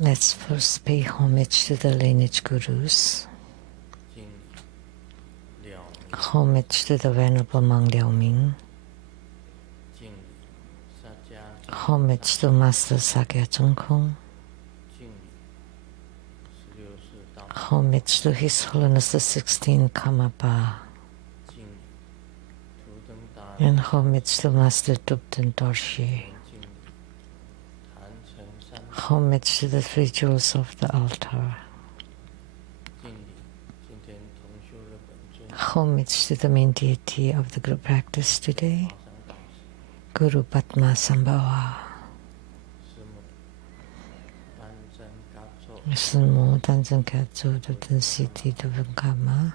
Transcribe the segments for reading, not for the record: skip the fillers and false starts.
Let's first pay homage to the lineage gurus. Homage to the Venerable Monk Liao Ming. Homage to Master Sakya Chung Kung. Homage to His Holiness the 16th Karmapa. And homage to Master Tupten Dorje. Homage to the three jewels of the altar. Homage to the main deity of the group practice today, Guru Padma Sambhava. Sunmo Tanzan Katso Dutton Siti Duvankama.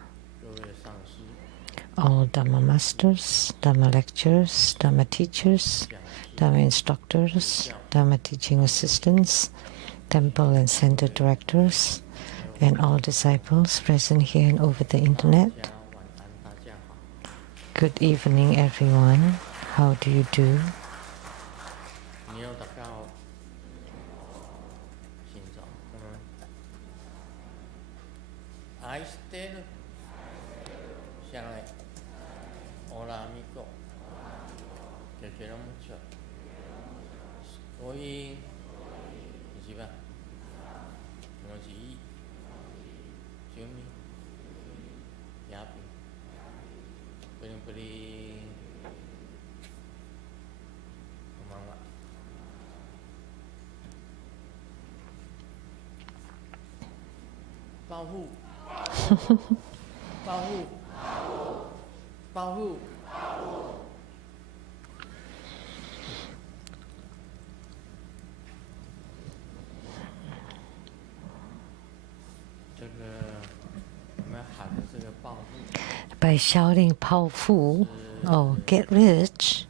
All Dhamma masters, Dhamma lecturers, Dhamma teachers, Dhamma instructors, Dhamma teaching assistants, temple and center directors, and all disciples present here and over the internet. Good evening, everyone. How do you do? By shouting "Pao Fu," or "Get rich,"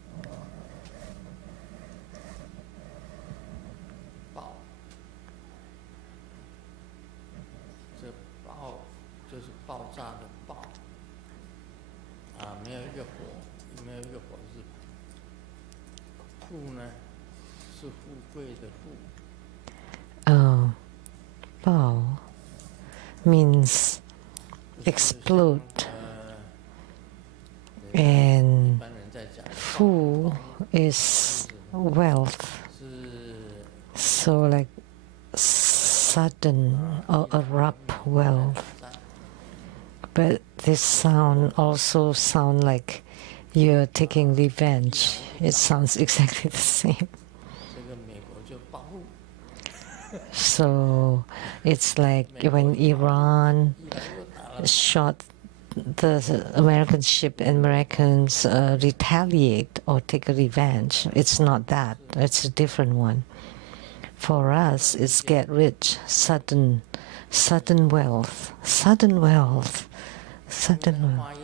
"Bao" means explode, and "fu" is wealth, so like sudden or abrupt wealth. But this sound also sound like you're taking revenge. It sounds exactly the same. So it's like when Iran shot the American ship and Americans retaliate or take a revenge. It's not that. It's a different one. For us, it's get rich, sudden wealth, sudden wealth, sudden wealth.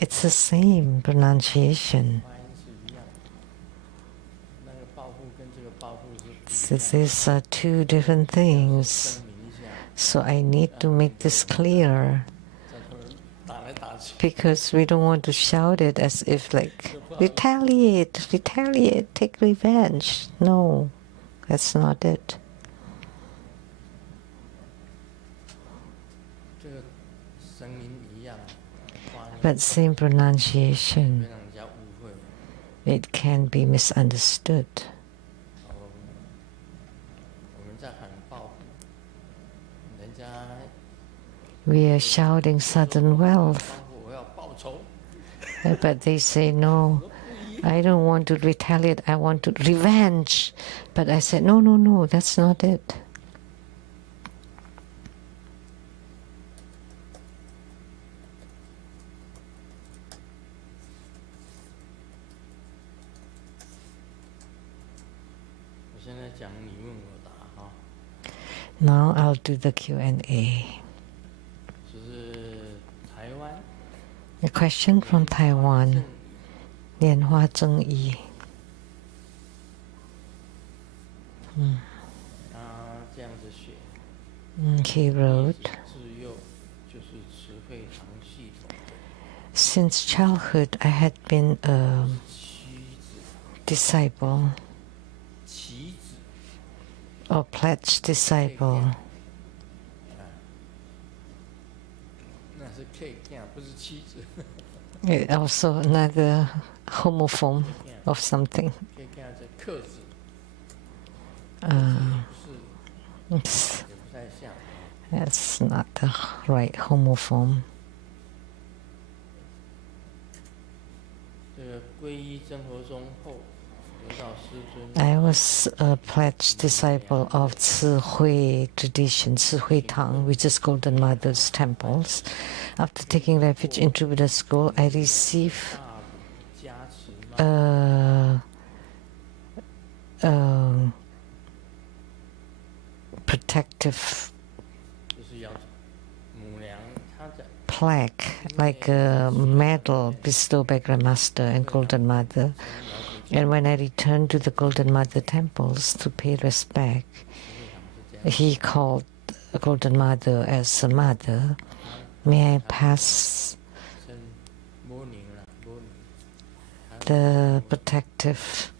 It's the same pronunciation. So these are two different things. So I need to make this clear, because we don't want to shout it as if like, retaliate, retaliate, take revenge. No, that's not it. But same pronunciation, it can be misunderstood. We are shouting sudden wealth, but they say, no, I don't want to retaliate, I want to revenge. But I said, no, no, no, that's not it. Now I'll do the Q&A. A question from Taiwan, Lianhua Zhengyi. He wrote, since childhood I had been a disciple or pledged disciple. 那是 K 囝，不是妻子。Also another homophone of something. K 囝是克子，也不太像。That's not the right homophone. 这个皈依真佛宗后，得到师尊。I was a pledged disciple of Tzu Hui tradition, Tzu Hui Tang, which is Golden Mother's temples. After taking refuge into Buddha school, I received protective plaque, like a medal bestowed by Grandmaster and Golden Mother. And when I returned to the Golden Mother temples to pay respect, he called Golden Mother as a mother. May I pass the protective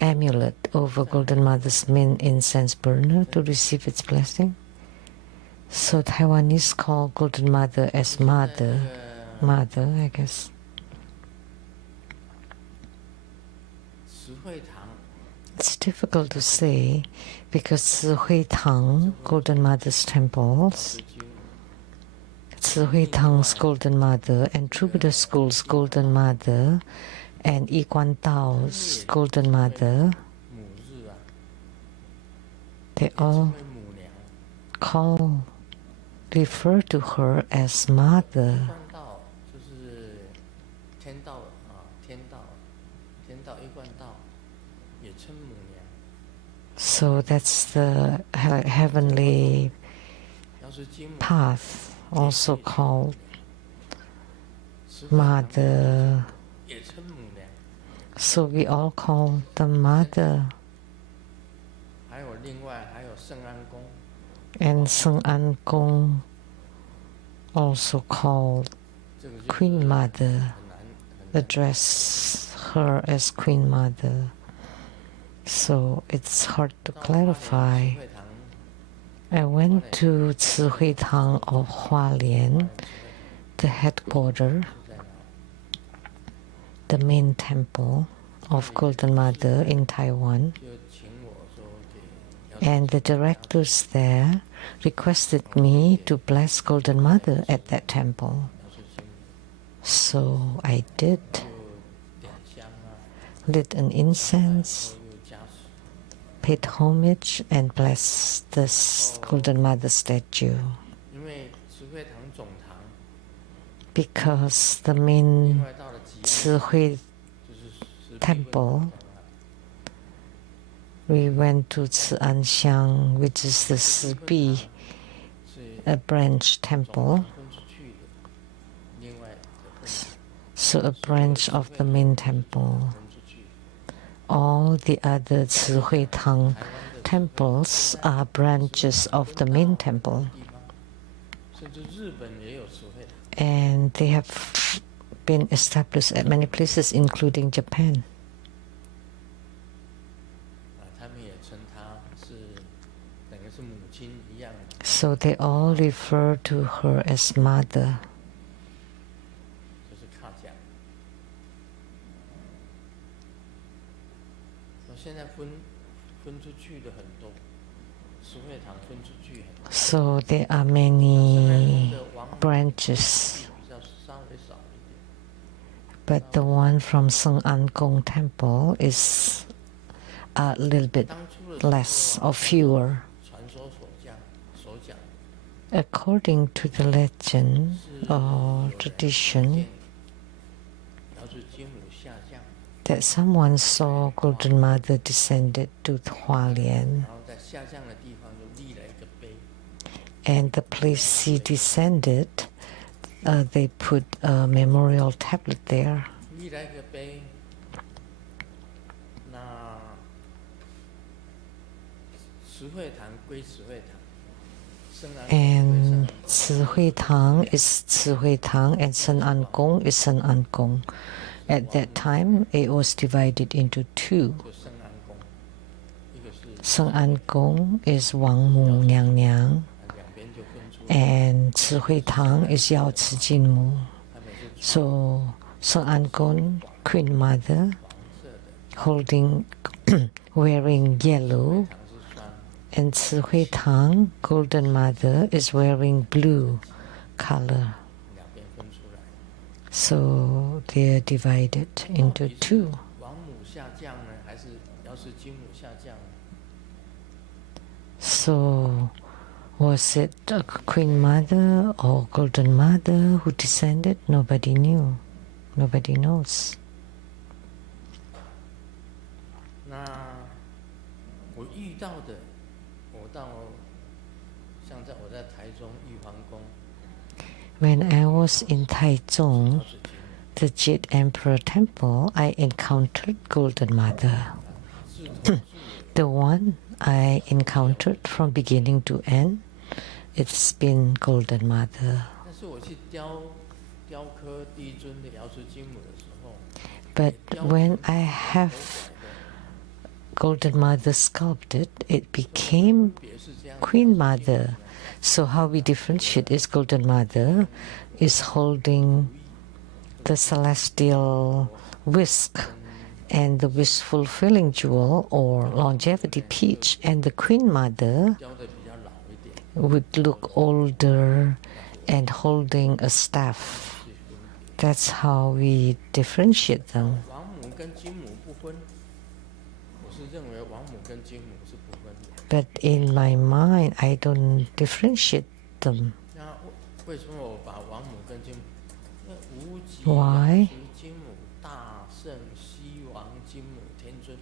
amulet over Golden Mother's mint incense burner to receive its blessing? So Taiwanese call Golden Mother as mother, I guess. It's difficult to say because Tzu Hui Tang, Golden Mother's temples, Tzu Hui Tang's Golden Mother, and True Buddha School's Golden Mother, and Yi Guan Tao's Golden Mother, they all refer to her as mother. So that's the heavenly path, also called mother. So we all call the mother. And Seng An Gong, also called Queen Mother, address her as Queen Mother. So it's hard to clarify. I went to Tzu Hui Tang of Hualien, the headquarters, the main temple of Golden Mother in Taiwan. And the directors there requested me to bless Golden Mother at that temple. So I did. Lit an incense, paid homage, and blessed this Golden Mother statue. Because the main Tzu Hui temple, we went to Ci'anxiang, which is the Sibi, a branch temple. So a branch of the main temple. All the other Tzu Hui Tang temples are branches of the main temple. And they have been established at many places, including Japan. So they all refer to her as mother. So there are many branches, but the one from Seng An Gong Temple is a little bit less or fewer. According to the legend or tradition, that someone saw Golden Mother descended to Hualien, and the place she descended, they put a memorial tablet there. And Tzu Hui Tang is Tzu Hui Tang, and Shen An Gong is Shen An Gong. At that time, it was divided into two. Seng An Gong is Wang Mu Nyang Nyang, 两边就分出来。 and Ci Hui Tang is Yao Ci Jin Mu. 他们是 So Seng An Gong, Queen Mother, 黄色的， holding, wearing yellow, 常是穿 and Ci Hui Tang, Golden Mother, is wearing blue color. 两边分出来。 So they are divided into two. 王母下降呢，还是要是金母下降呢？ So was it a Queen Mother or Golden Mother who descended? Nobody knew. Nobody knows. 那我遇到的，我到像我在台中玉皇宫， When I was in Taichung, 水晶 the Jade Emperor Temple, I encountered Golden Mother. 是同 The one I encountered from beginning to end, it's been Golden Mother. 但是我去雕刻第一尊的瑶池金母的时候， But when I have Golden Mother sculpted, it became 别是这样。 Queen Mother. So how we differentiate is Golden Mother is holding the celestial whisk and the wish fulfilling jewel or longevity peach, and the Queen Mother 雕的比较老一点， would look older and holding a staff. That's how we differentiate them. 王母跟金母不分，我是认为王母跟金母是不分的。 But in my mind, I don't differentiate them. 那为什么我把王母跟金母？那无极 Why? 瑶池金母、大圣西王金母天尊。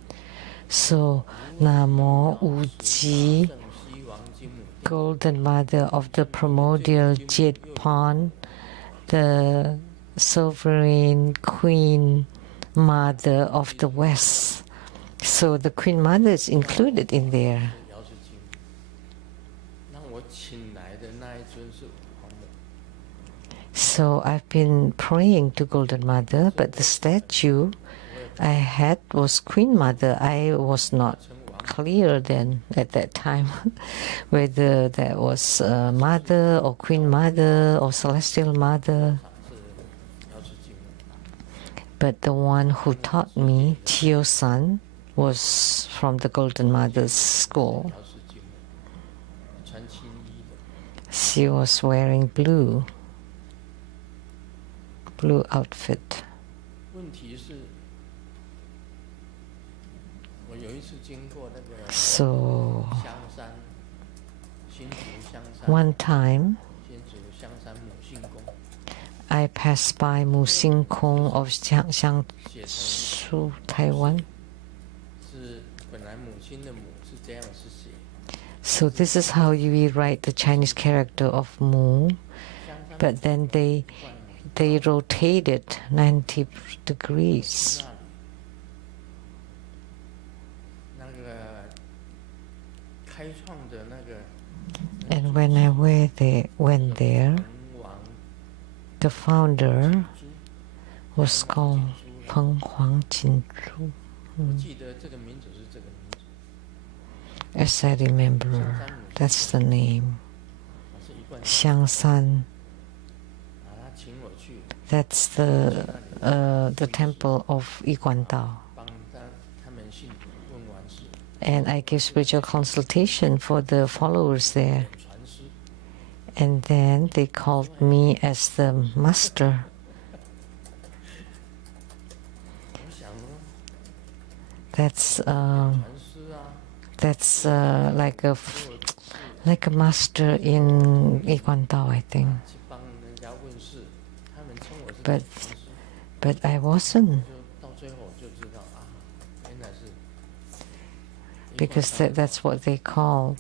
So, Namo Uji, 圣西王金母天尊 Golden Mother of the primordial Jade Pond, the sovereign Queen Mother of the West. So the Queen Mother is included in there. 瑶池金母。那我请来的那一尊是王母。 So I've been praying to Golden Mother, but the statue I had was Queen Mother. I was not clear then at that time whether that was Mother or Queen Mother or Celestial Mother. 是瑶池金母。 But the one who taught me, Chio San, was from the Golden Mother's school. 瑶池金母，穿青衣的。 She was wearing blue outfit. 问题是，我有一次经过那个 So 香山，新竹香山， one time 新竹香山母性宫， I passed by Mu Xing Kong of Xiangsu, 写成 Taiwan. 是本来母亲的母是这样是写， So this is how you rewrite the Chinese character of Mu, 香山 but then they rotated 90 degrees. 那个开创的那个 And when I went there, 文王 the founder 朱， was called Peng Huang Jinzhu. 我记得这个名字是这个名字， As I remember, that's the name. 我是一贯 Xiangsan, 他请我去 that's the temple of Yiguandao. 帮他们信徒问完事， And I give spiritual consultation for the followers there. 传师。 And then they called me as the master. 我想说， That's 传师啊， that's like a master in Yiguandao, I think. 去帮人家问事，他们称我是 But 传师， but I wasn't, 就到最后我就知道啊，原来是 because that's what they called.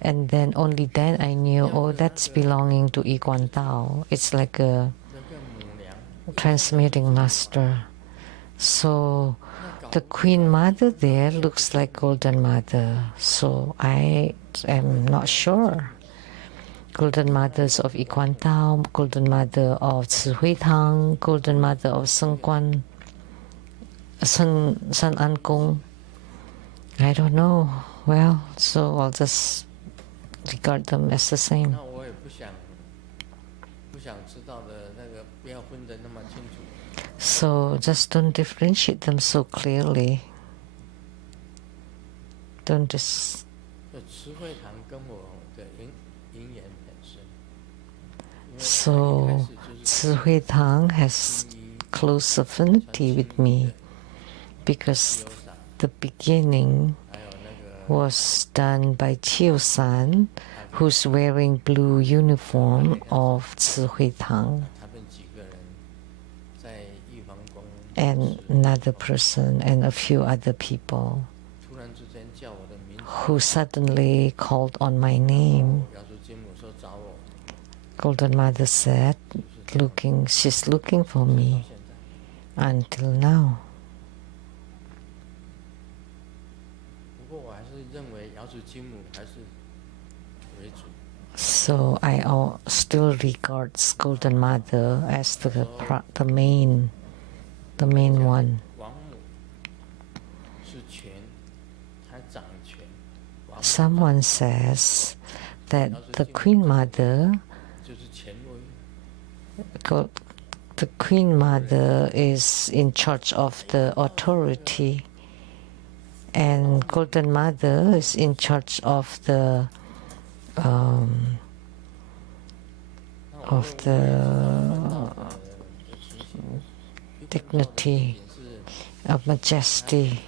And then only then I knew, oh, that's belonging to Yiguandao. It's like a 那个母娘， transmitting master. So the Queen Mother there looks like Golden Mother. So I am not sure. Golden Mothers of Yiguandao, Golden Mother of Ci Hui Tang, Golden Mother of Shen An Gong. I don't know. Well, so I'll just regard them as the same. 那我也不想知道的那个，不要分得那么清楚。 So just don't differentiate them so clearly. Don't just. 就慈惠堂跟我的因缘很深。 So Tzu Hui Tang has close affinity with me because the beginning was done by Chiu San, who's wearing blue uniform of Tzu Hui Tang, 他们几个人在玉皇宫 and another person and a few other people 突然之间叫我的名字， who suddenly called on my name. 姚叔金母说找我， Golden Mother said, she's looking for 到 me 现在。 until now. 不过我还是认为姚叔金母还是为主。 So I still regards Golden Mother as the main one. 王母是权，她掌权。王母 Someone says that the Queen Mother, 就是权威。 the Queen Mother is in charge of the authority, and Golden Mother is in charge of the dignity, of majesty,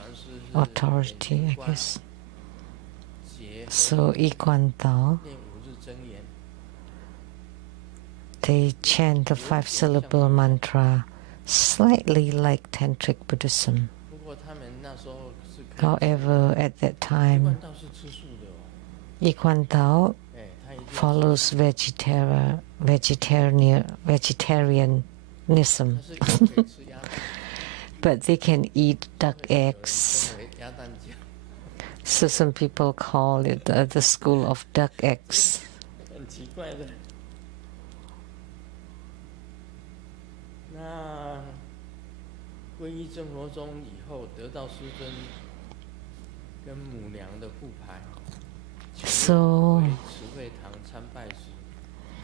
authority, I guess. So Yi Kuan Tao, 念五日真言， they chant the 5-syllable mantra slightly like Tantric Buddhism. 不过他们那时候是可以 However, at that 一 time, 贯道是吃素的哦。 Yi Kuan Tao 哎，他一定 follows vegetarianism, 他是可以吃鸭蛋， but they can eat duck eggs. 称为鸭蛋饺， So some people call it the school of duck eggs. 很奇怪的。那皈依真佛宗以后，得到师尊跟母娘的护牌， So 回慈惠堂参拜时，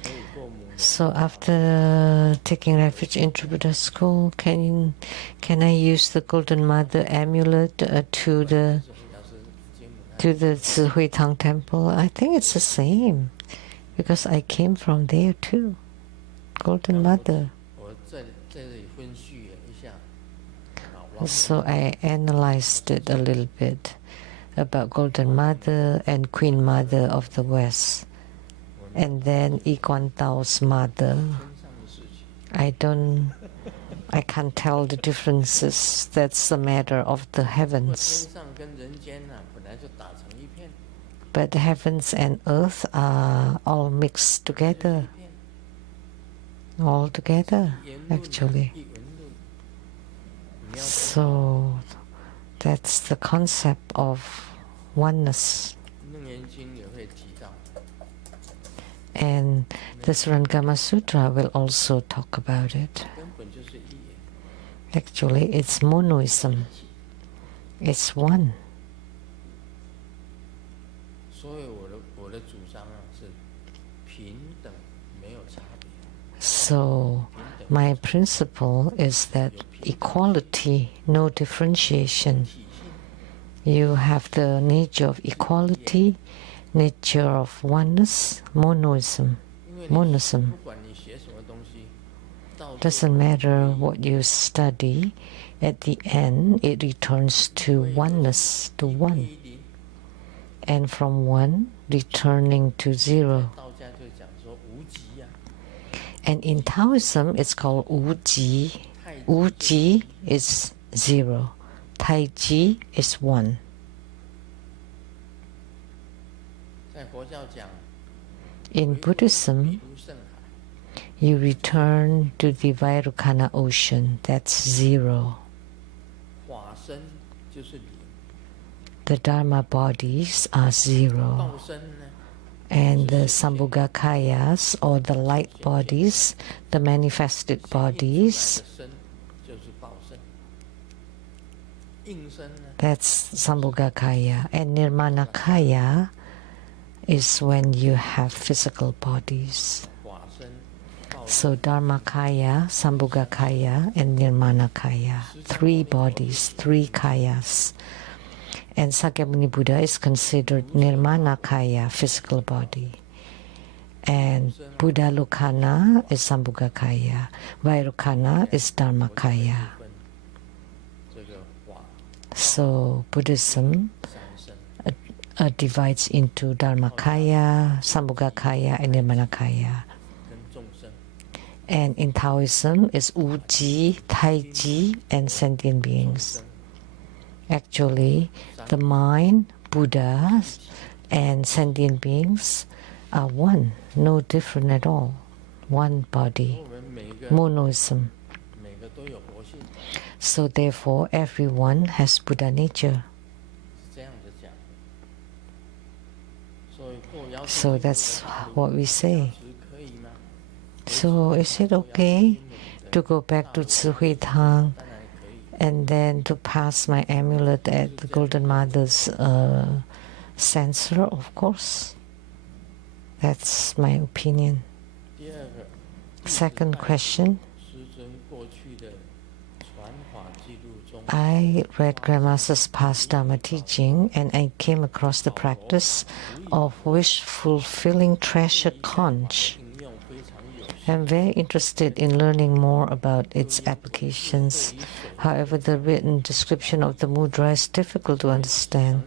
可以过母娘。 So after taking refuge in Buddha school, can I use the Golden Mother amulet to the Tzu Hui Tang temple? I think it's the same, because I came from there too. Golden Mother. 我在这里分析了一下，王母 So I analyzed it a little bit about Golden Mother and Queen Mother of the West, and then Yi Kuan Tao's mother. 天上的事情。 I can't tell the differences. That's the matter of the 不过 heavens. 天上跟人间呐、本来就打成一片， But the heavens and earth are all mixed 一 together, 片。 all together, 言论 actually. 一文论，你要 So that's the concept of oneness. 楞严经也会提到， And the Surangama Sutra will also talk about it. 根本就是一言。 Actually, it's monoism. It's one. 所以我的主张啊是平等，没有差别。 So my principle is that equality, no differentiation. 体性 You have the nature of equality, nature of oneness, monoism. 因为 Monism. 不管你学什么东西，到 Doesn't matter what you study, at the end it returns to oneness, to one. And from one, returning to zero. 道家就讲说无极呀、 And in Taoism, it's called Wu Ji. 太极 Wu Ji is zero. Tai Ji is one. 在佛教讲， In 比 Buddhism, 如圣海， you return to the Vairocana ocean. That's zero. 法身就是零， The Dharma bodies are zero. 报身呢 And the Sambhogakayas, or the light bodies, the manifested 显现出来 bodies, 的身就是报身。应身呢？ That's Sambhogakaya. And Nirmanakaya is when you have physical bodies. 法身、报 So 身、 Dharmakaya, Sambhogakaya, and Nirmanakaya. 3 bodies, 3 kayas. And Sakyamuni Buddha is considered Nirmanakaya, physical body. And Buddha Lokana is Sambhogakaya. Vairocana is Dharmakaya. 分这个法 So Buddhism 三身 divides into Dharmakaya, Sambhogakaya, and Nirmanakaya. 跟众生， And in Taoism is Wuji, Taiji, and sentient beings. Actually, the mind, Buddha, and sentient beings are one, no different at all. One body, 我们每个 monism. 每个都有活性， So therefore, everyone has Buddha nature. 是这样子讲。所以过腰 So that's what we say. 可以吗？ So is it okay to go back to Tsuhui Tang 当然可以。 and then to pass my amulet at the Golden Mother's censer? Of course. That's my opinion. 第二个 Second question. 师尊过去的传法记录中， I read Grandmaster's past Dharma teaching and I came across the practice of wish-fulfilling treasure conch. 应用非常有效。 I'm very interested in learning more about its applications. However, the written description of the mudra is difficult to understand.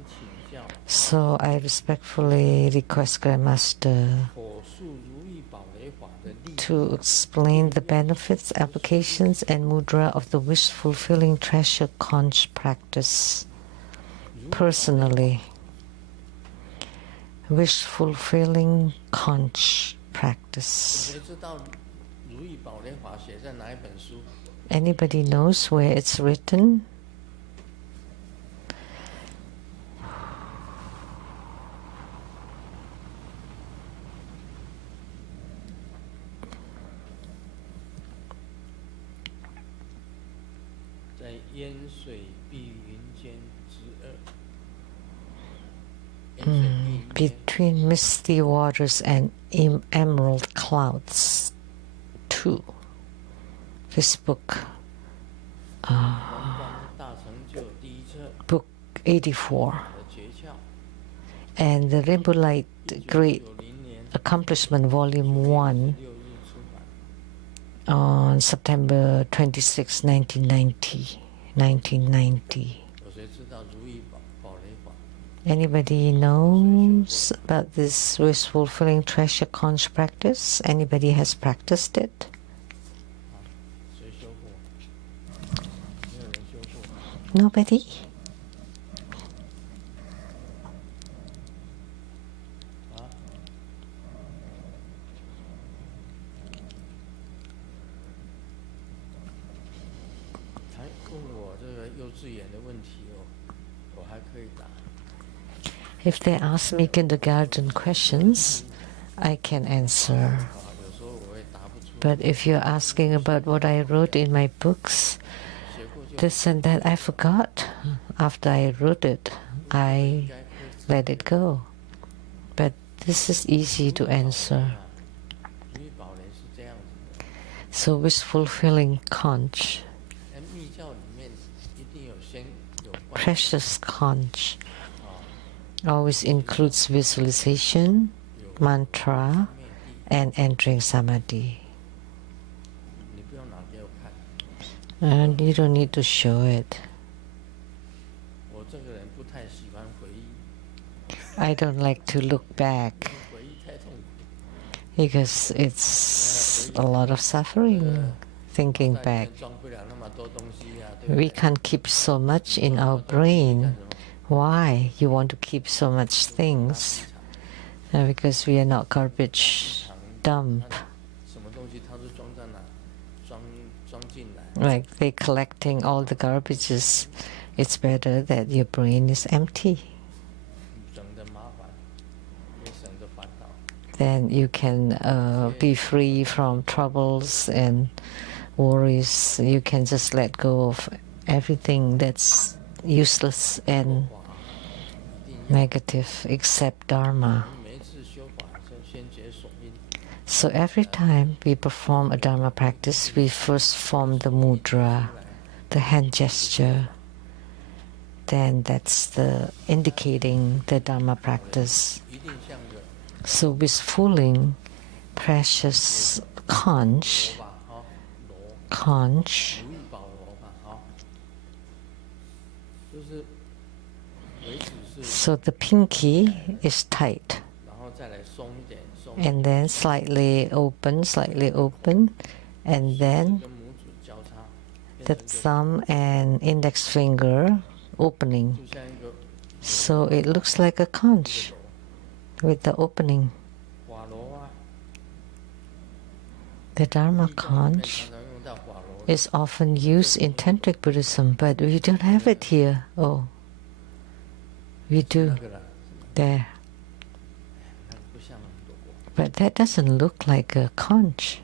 请教 So I respectfully request Grandmaster 火树如意宝雷法的利益 to explain the benefits, applications, and mudra of the wish-fulfilling treasure conch practice. Personally, wish-fulfilling conch practice. 谁知道如意宝雷法写在哪一本书？ Anybody knows where it's written? 在烟水碧云间之二。烟水碧云间 Between misty waters and emerald clouds. 2. This book, 皇冠大成就第一册 book 84. 的诀窍， And the Rainbow Light Great 1990年 Accomplishment Volume 1 6日出版。 on September 26, 1990. 1990. 有谁知道如意宝雷法？ Anybody knows about this wish-fulfilling treasure conch practice? Anybody has practiced it? 谁修过？没有人修过。 Nobody? 啊？还问我这个幼稚园的问题哦，我还可以答。 If they ask me kindergarten questions, I can answer. 啊，有时候我会答不出。 But if you're asking about what I wrote in my books, 写过就 this and that, I forgot. After I wrote it, I 应该会。 let it go. But this is easy to answer. 如意宝雷是这样子的， So wish-fulfilling conch, 在密教里面一定有先有观 precious conch, 啊， always includes visualization, 有 mantra, 灭地， and entering samadhi. 你不用拿给我看。 And you don't need to show it. 我这个人不太喜欢回忆， I don't like to look back 回忆太痛苦。 because it's a lot of suffering thinking 在里 back. 面装不了那么多东西啊，对不 We 对？ can't keep so much in our 干 brain. 什么？ Why you want to keep so much 垃 things? 圾场 Because we are not garbage 场 dump. 什么东西它都装在哪？装进来。 Like they're collecting all the garbages. It's better that your brain is empty. 省得麻烦，也省得烦恼。 Then you can be free from troubles and worries. You can just let go of everything that's useless and 法一定要 negative except Dharma. 我们每一次修法就先结手印， So every time we perform a Dharma practice, we first form the mudra, the hand gesture. Then that's the indicating the Dharma practice. 一定像个 So wishfulling, precious conch, 螺吧，好螺， conch. 如意宝螺吧，好，就是尾指是， So the pinky is tight, 然后再来松一点，松， and then slightly open, and then 跟拇指交叉， the 变成一个 thumb and index finger opening. 就像一个 So it looks like a conch 螺， with the opening. 瓦螺啊， The Dharma 密宗里面 conch 常常用到瓦螺， is often used in Tantric Buddhism, but we don't have it here. Oh, we 那 do 个啦， there. 那个不像很多果， But that doesn't look like a conch.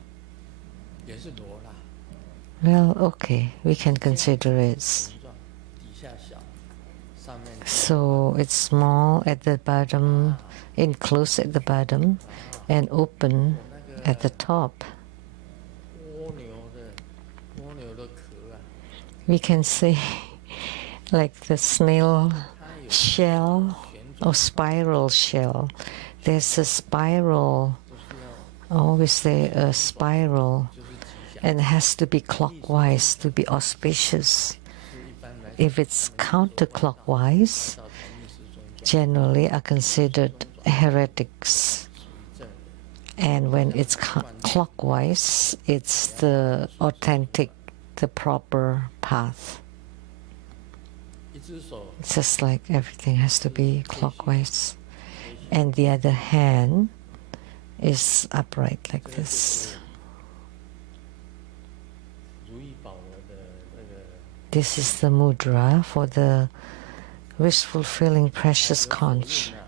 也是螺啦， Well, okay, we can consider it. 形状，底下小，上面 So it's small at the bottom, enclosed at the bottom, and open 那 at the 个 top. 蜗牛的壳啊， We can say like the snail 它有 shell 旋 or 转， spiral shell. There's a spiral, 都是要 always there a spiral, 就是吉祥， and it has to be clockwise to be auspicious. 是一般来 If it's counterclockwise, 到禅意识中转 generally are considered heretics. 属于正的， And when it's clockwise, it's the authentic, the proper path. 一只手 It's just like everything has to be clockwise. And the other hand is upright like 这个就 this. 是如意宝螺的那个 This is the mudra for the wish-fulfilling precious 手 conch. 印啊，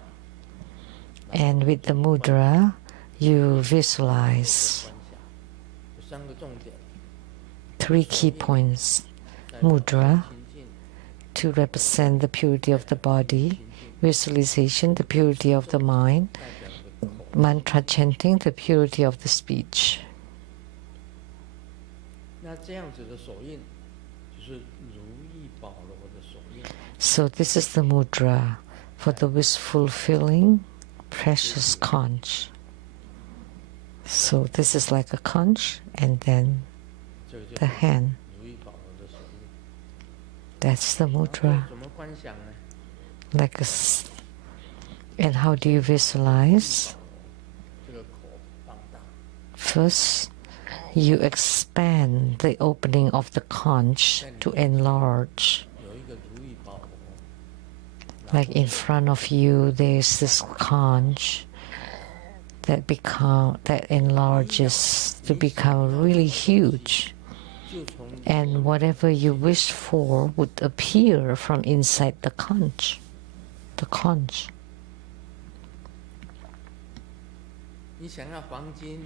And with the mudra, you 这 visualize 个观想，有三个重点， 3 key points. 在 Mudra 清净， to represent the purity of the body, visualization, the purity of the mind, 代表你的口， mantra chanting, the purity of the speech. 那这样子的手印就是如意宝螺的手印， So this is the mudra for the wish-fulfilling precious conch. So this is like a conch, and then 这个就 the 是 hand. 如意宝螺的手印。 That's the 然后 mudra. 怎么观想呢？ Like and how do you visualize? 这个口放大， First, you expand the opening of the conch to enlarge. 有一个如意宝螺， Like in front of you, there's this conch that enlarges to become really huge. 就从 And whatever you wish for would appear from inside the conch. The conch. 你想要黄金，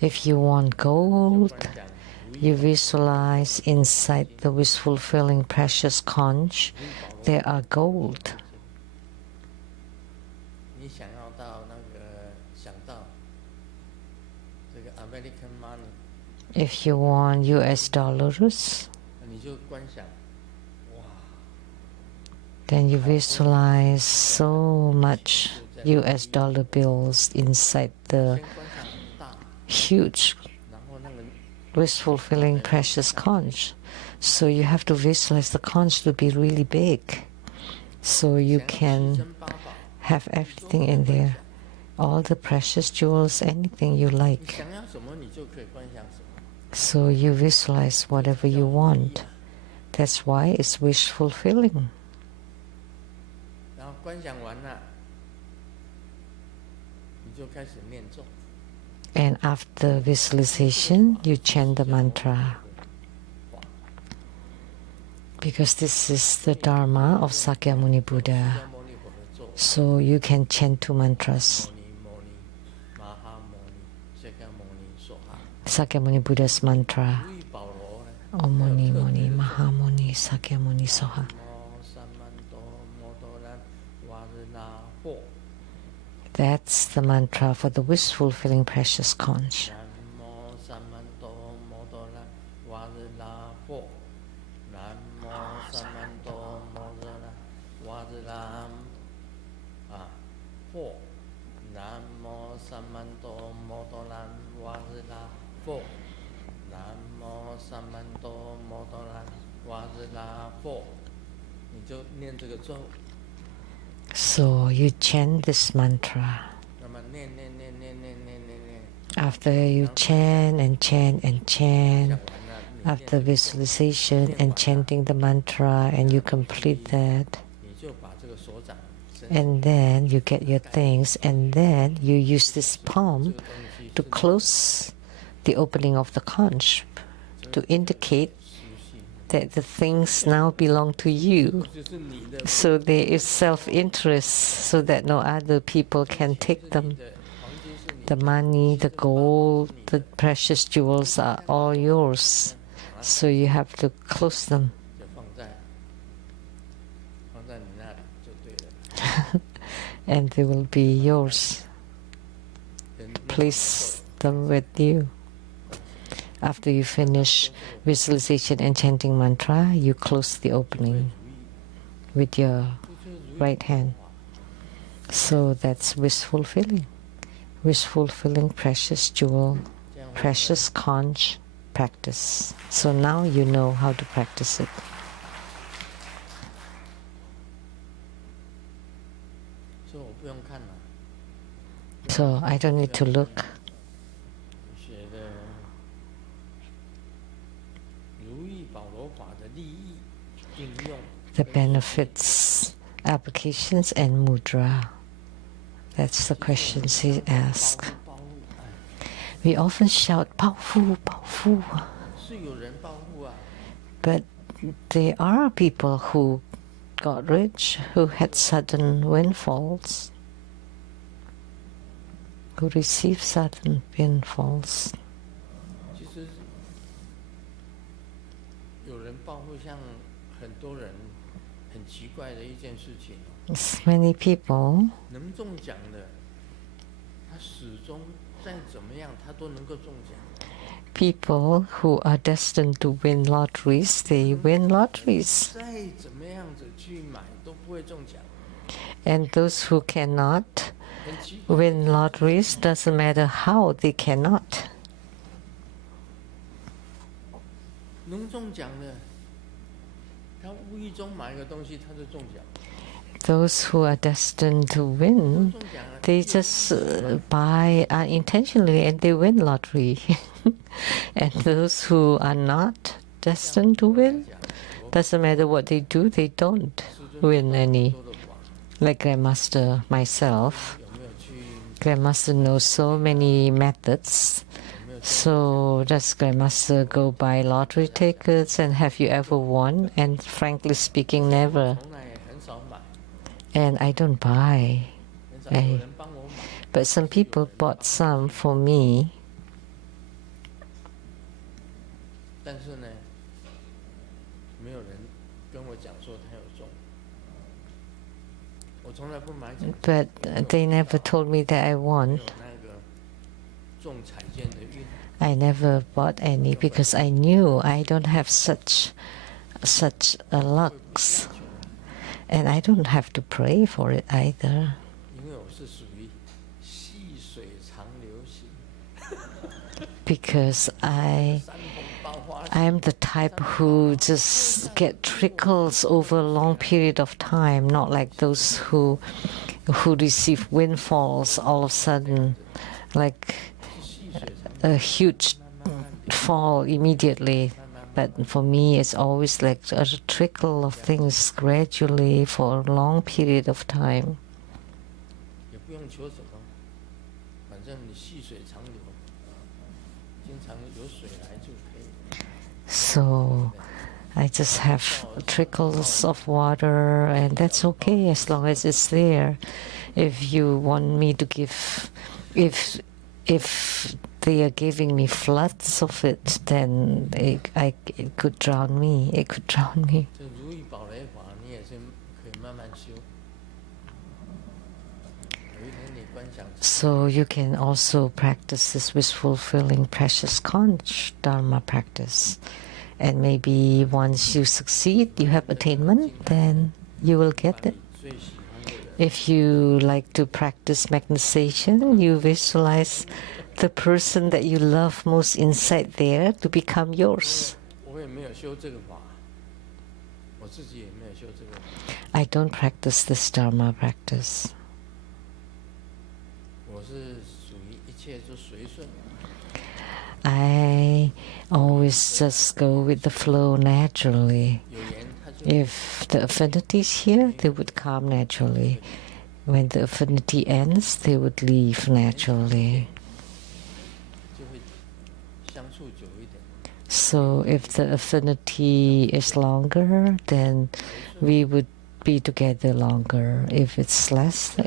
If you want 就 gold, 观想如 you 意宝 visualize inside the wish-fulfilling precious conch, 螺。 there are gold. 你想要到那个想到这个 American money， If you want US dollars, 你就观想，哇， then you visualize so much US dollar bills inside the 先观想很大， huge 然后那个 wish-fulfilling precious conch. So you have to visualize the conch to be really big, so you 想要七 can 珍八宝， have everything in there, all the precious jewels, anything you 你 like. 想要什么，你就可以观想什么。 So you visualize whatever you want. That's why it's wish fulfilling. 然后观想完了，你就开始念咒。 And after visualization, you chant the mantra. Because this is the Dharma of Sakyamuni Buddha. 摩尼佛的咒， So you can chant 2 mantras. 摩尼、玛哈摩尼、释迦摩尼、梭哈。 Sakyamuni Buddha's mantra. 如意宝螺呢？ Om Mani Mani Mahamuni Sakyamuni Soha. 摩三 That's the mantra for the wishful feeling precious conch. So you chant this mantra. After you chant and chant and chant, after visualization and chanting the mantra, and you complete that, and then you get your things, and then you use this palm to close the opening of the conch to indicate that the things now belong to you. So there is self-interest so that no other people can take them. The money, the gold, the precious jewels are all yours. So you have to close them. And they will be yours. Place them with you. After you finish visualization and chanting mantra, you close the opening with your right hand. So that's wish fulfilling. Wish fulfilling precious jewel, precious conch practice. So now you know how to practice it. So I don't need to look. The benefits, applications, and mudra. That's the questions he asked. We often shout, "Bao Fu, Bao Fu." But there are people who got rich, who had sudden windfalls, who received sudden windfalls. Many people, people who are destined to win lotteries, they win lotteries. And those who cannot win lotteries, doesn't matter how, they cannot. Those who are destined to win, they just buy unintentionally and they win lottery. And those who are not destined to win, doesn't matter what they do, they don't win any. Like Grandmaster myself, Grandmaster knows so many methods. So does Grandmaster go buy lottery tickets, and have you ever won? And frankly speaking, never. And I don't buy. But some people bought some for me. But they never told me that I won. I never bought any because I knew I don't have such a lucks, and I don't have to pray for it either. Because I am the type who just get trickles over a long period of time, not like those who receive windfalls all of a sudden, like a huge fall immediately. But for me, it's always like a trickle of things gradually for a long period of time. So I just have trickles of water, and that's okay as long as it's there. If you want me to give, if they are giving me floods of it, then it could drown me. It could drown me. 想 So you can also practice this wishful fulfilling precious conch Dharma practice. And maybe once you succeed, you have attainment, then you will 把 get 你 it. 最喜欢的人， If you like to practice magnetization, you visualize the person that you love most inside there to become yours. 我也没有修这个法，我自己也没有修这个法， I don't practice this Dharma practice. 我是属于一切就随顺， I always just go with the flow naturally. 有缘他就 If the affinity is here, they would come naturally. When the affinity ends, they would leave naturally. 就会相处久一点， So if the affinity is longer, then we would be together longer. If it's less,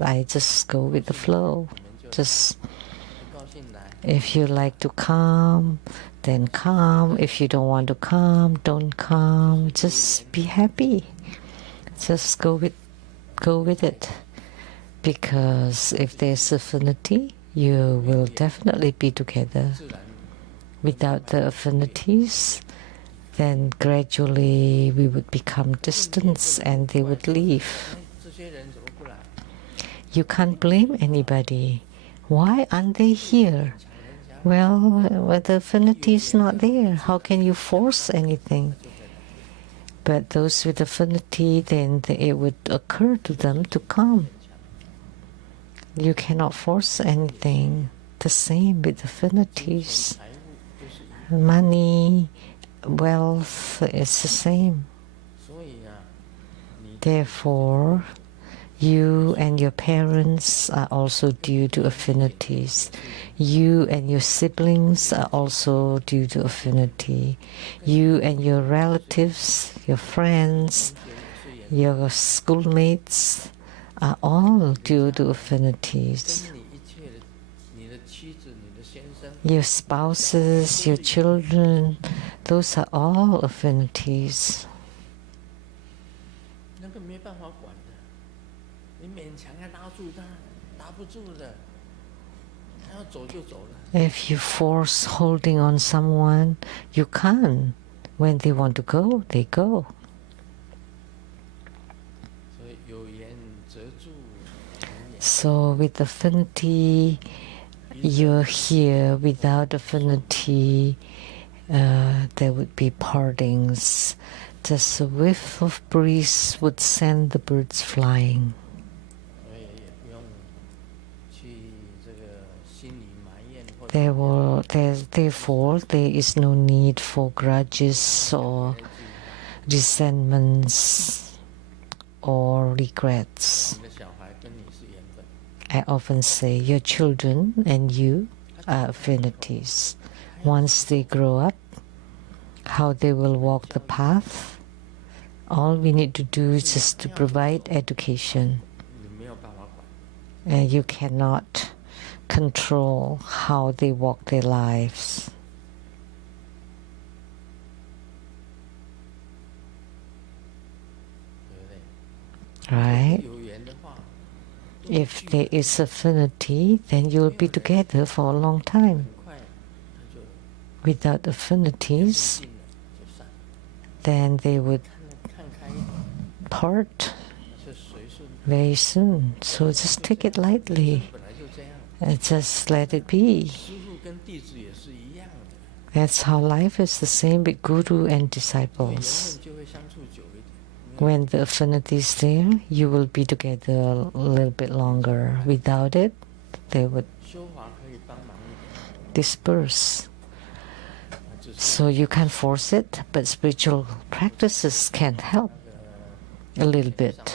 I just go with the flow. 你们就 Just 不高兴来， if you like to come, then come. If you don't want to come, don't come. Just be happy. Just go with it. Because if there's affinity, you will definitely be together. 自然 Without the affinities, then gradually we would become distant and they would leave. 哎，这些人怎么不来？ You can't blame anybody. Why aren't they here? 抢人家 Well, the affinity is not there. How can you force anything? 就会来， But those with affinity, then it would occur to them to come. You cannot force anything. The same with affinities. 财务都是一样， Money, wealth is the same. 所以啊，你 Therefore, you and your parents are also due to affinities. You and your siblings are also due to affinity. You and your relatives, your friends, 也是 your schoolmates are all due to affinities. 跟你一切的，你的妻子、你的先生， Your spouses, your children, those are all affinities. 那个没办法管的，你勉强要拉住他，拉不住的，他要走就走了。 If you force holding on someone, you can't. When they want to go, they go. 所以有缘则住，无缘 So with affinity, you're here. Without affinity, there would be partings. Just a whiff of breeze would send the birds flying. 所以也不用去这个心里埋怨或者 Therefore, there is no need for grudges or resentments or regrets. 你的小孩跟你是缘分， I often say your children and you are affinities. Once they grow up, how they will walk the path, all we need to do is just to provide education. 你没有办法管。 And you cannot control how they walk their lives. 对不对？ Right? 有缘的话， If there is affinity, then you'll be together for a long time. 很快他就 Without 不 affinities, 近了，就散了。 then they would 看开一点， part 就随顺。 very soon. So just take it lightly 本来就这样， and just let it be. 师父跟弟子也是一样的， That's how life is the same with guru and 有缘 disciples. 分就会相处久一点。 When the affinity is there, you will be together a little bit longer. Without it, they would 修法可以帮忙一点， disperse. 只是 So you can't force it, but spiritual practices can help a little 上 bit. 师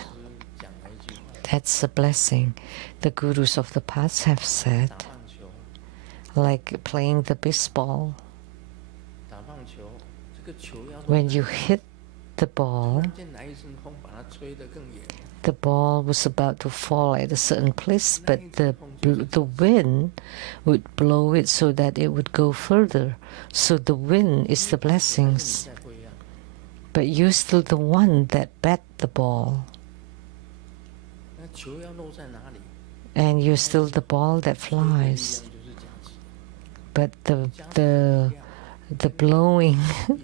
讲了一句话： That's a blessing. The gurus of the past have said, 打棒球， like playing the baseball. 打棒球，这个球要 When you hit the 突 ball, 然间来一阵风，把它吹得更远。 the ball was about to fall at a certain place, but the wind would blow it so that it would go further. So the wind is the 比 blessings, 赛不一样， but you're still the one that bat the ball. 那球要落在哪里？ and you're still the ball that flies. But the blowing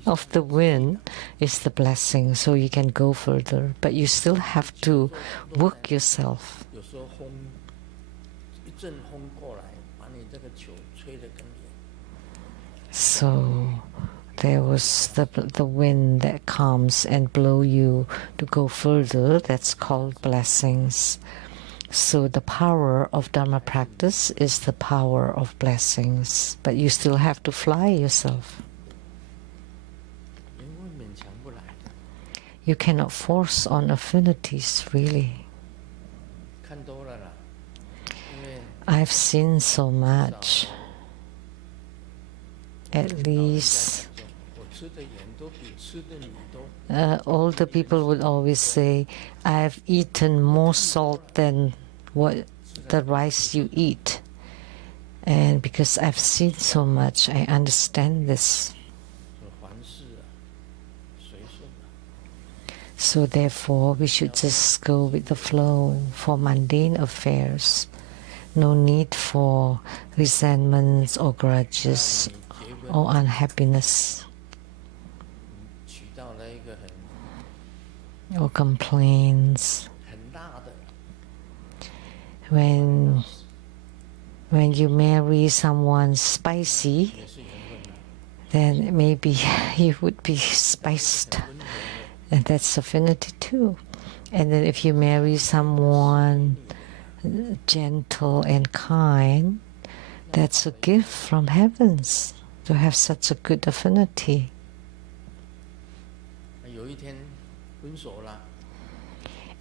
of the wind is the blessing, so you can go further. But you still have to work yourself. So there was the wind that comes and blow you to go further. That's called blessings. So the power of Dharma practice is the power of blessings, but you still have to fly yourself. You cannot force on affinities, really. I've seen so much. At least older people would always say, I've eaten more salt than what the rice you eat. And because I've seen so much, I understand this. So therefore, we should just go with the flow for mundane affairs. No need for resentments or grudges or unhappiness or complaints. When you marry someone spicy, then maybe you would be spiced, and that's affinity too. And then if you marry someone gentle and kind, that's a gift from heavens to have such a good affinity.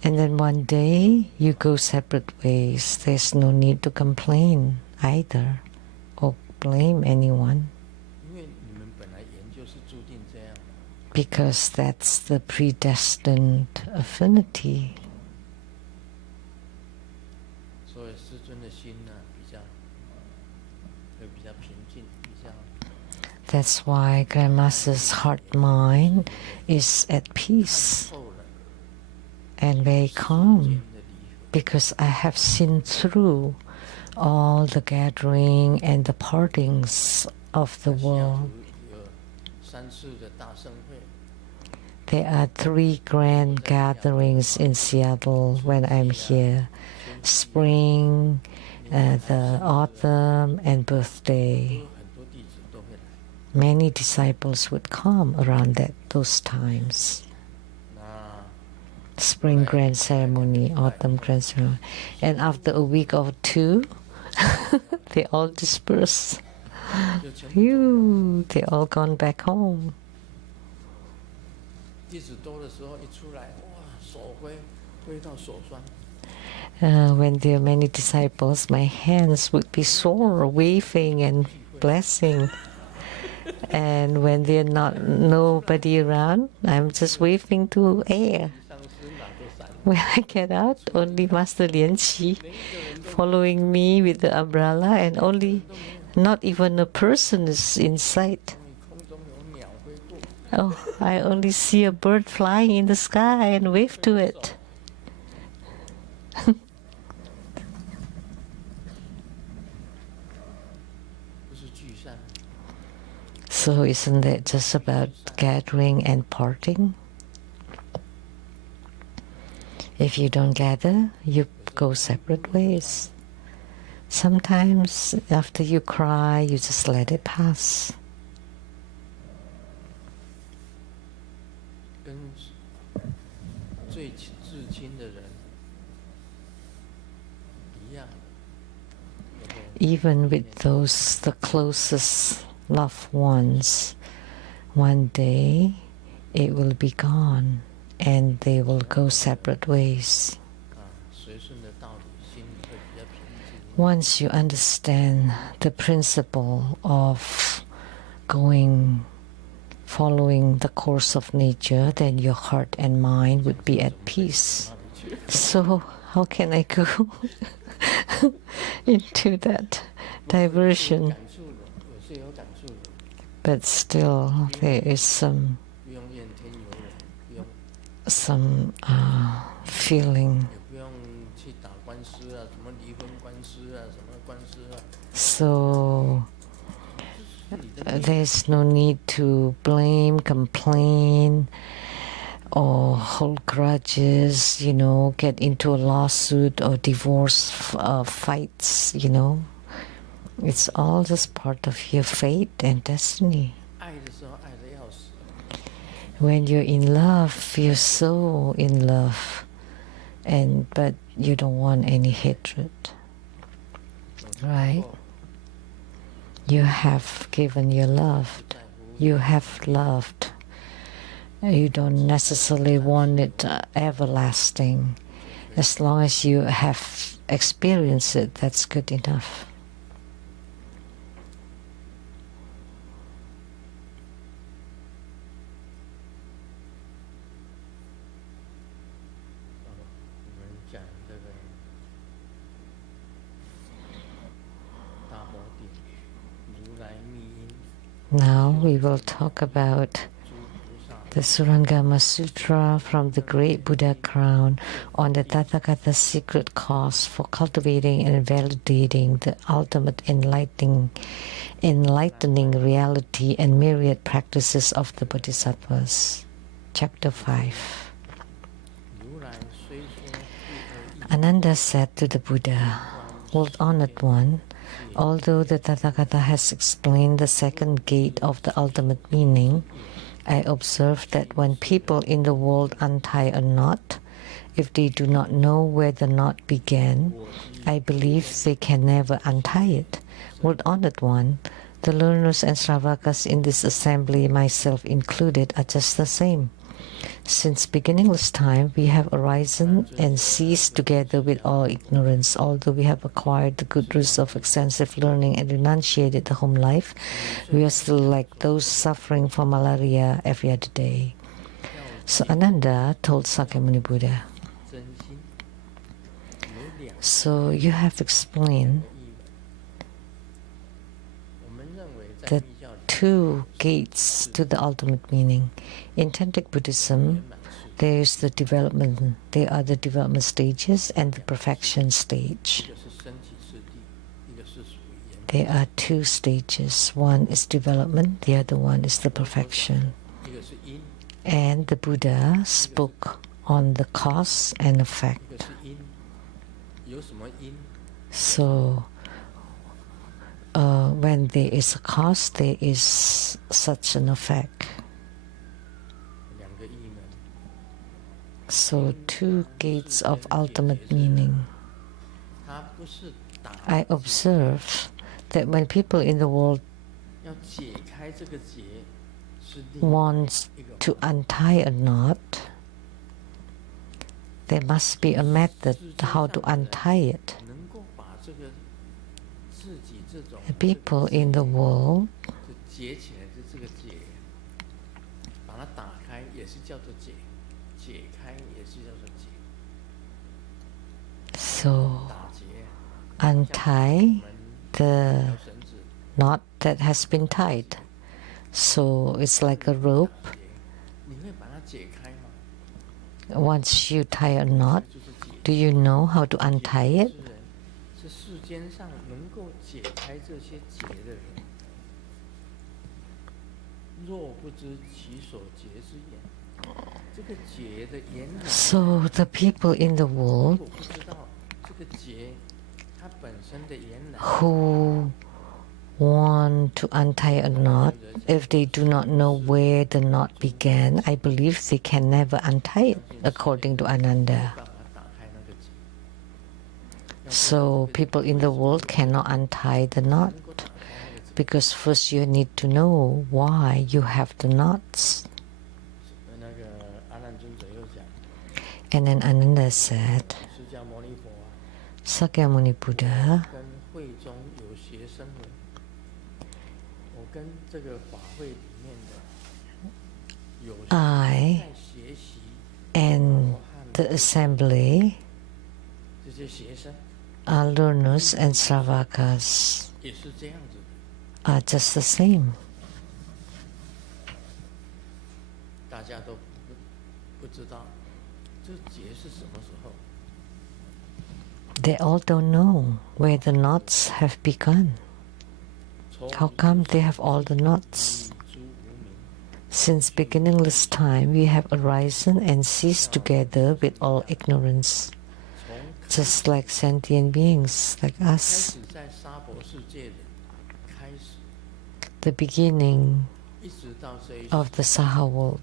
And then one day you go separate ways. There's no need to complain either or blame anyone, because that's the predestined affinity. That's why Grandmaster's heart mind is at peace and very calm, because I have seen through all the gathering and the partings of the world. There are 3 grand gatherings in Seattle when I'm here: spring, the autumn, and birthday. Many disciples would come around those times. Spring grand ceremony, autumn grand ceremony. And after a week or 2, they all disperse. They all gone back home. When there are many disciples, my hands would be sore, waving and blessing. And when there are nobody around, I'm just waving to air. When I get out, only Master Lian Qi following me with the umbrella, and not even a person is in sight. Oh, I only see a bird flying in the sky and wave to it. So isn't that just about gathering and parting? If you don't gather, you go separate ways. Sometimes after you cry, you just let it pass. Even with the closest loved ones, one day it will be gone and they will go separate ways. Once you understand the principle of following the course of nature, then your heart and mind would be at peace. So how can I go into that diversion? But still, there is some feeling 去打官司啊，什么离婚官司啊，什么官司啊。So 这是你的命。 there's no need to blame, complain, or hold grudges, get into a lawsuit or divorce fights, It's all just part of your fate and destiny. 爱的时候爱得要死， When you're in love, you're so in love, but you don't want any hatred, right? You have given your love. You have loved. You don't necessarily want it everlasting. As long as you have experienced it, that's good enough. 我们讲这个大宝典，如来密因， Now we will talk about 诸菩萨 the Surangama Sutra from the Great Buddha Crown on the Tathagata's secret cause for cultivating and validating the ultimate enlightening reality and myriad practices of the Bodhisattvas. Chapter 5. 如来虽说第二义， Ananda said to the Buddha, "Lord Honored One, although the Tathagata has explained the second gate of the ultimate meaning, I observe that when people in the world untie a knot, if they do not know where the knot began, I believe they can never untie it. Lord Honored One, the learners and Shravakas in this assembly, myself included, are just the same. Since beginningless time, we have arisen and ceased together with all ignorance. Although we have acquired the good roots of extensive learning and renunciated the home life, we are still like those suffering from malaria every other day." So Ananda told Sakyamuni Buddha, 真心有两 "So you have explained 个译文。我们认为在 the 密教里 two gates to the ultimate meaning. In Tantric Buddhism, there is the development. There are the development stages and the perfection stage. 一个是身体次第，一个是属于圆满。 There are two stages. One is development, the other one is the perfection. 一个是因， And the Buddha spoke on the cause and 一 effect. 个是因。有什么因？ So, when there is a cause, there is such an effect. 两个译门。 So, two gates of ultimate meaning. 它不是打 I observe that when people in the world 要解开这个结，是另 want 一个 to untie a knot, there must be a method how to untie it. 能够把这个自己这种 The people in the world 就结起来的这个结，把它打开也是叫做解，解开也是叫做解。 so 打结， untie 我们 the 条绳子 knot that has been tied. So it's like a rope. 打结，你会把它解开吗？ Once you tie a knot, 这就是解。 do you know how to untie it? 是人，是世间上能够解开这些结的人。若不知其所结之言，这个结的言语， So the people in the 如 world 果不知道这个结它本身的言来， who want to untie a knot, if they do not know where the knot began, I believe they can never untie it, according to Ananda. 办法打开那个结。 So people in the world cannot untie the 能 knot 够打开那个结， because first you need to know why you have the knots. 那个阿难尊者又讲， And then Ananda said, 释迦牟尼佛啊， Sakyamuni Buddha, 跟会中有学生们，我跟这个法会里面的有些 I 在学习 and 罗汉 the assembly 这些学生 are learners and Sravakas 也是这样子的， are just the same. 大家都不知道这结是什么时候， they all don't know where the knots have begun. How come they have all the knots? Since beginningless time, we have arisen and ceased together with all ignorance, just like sentient beings like us. The beginning of the Saha world.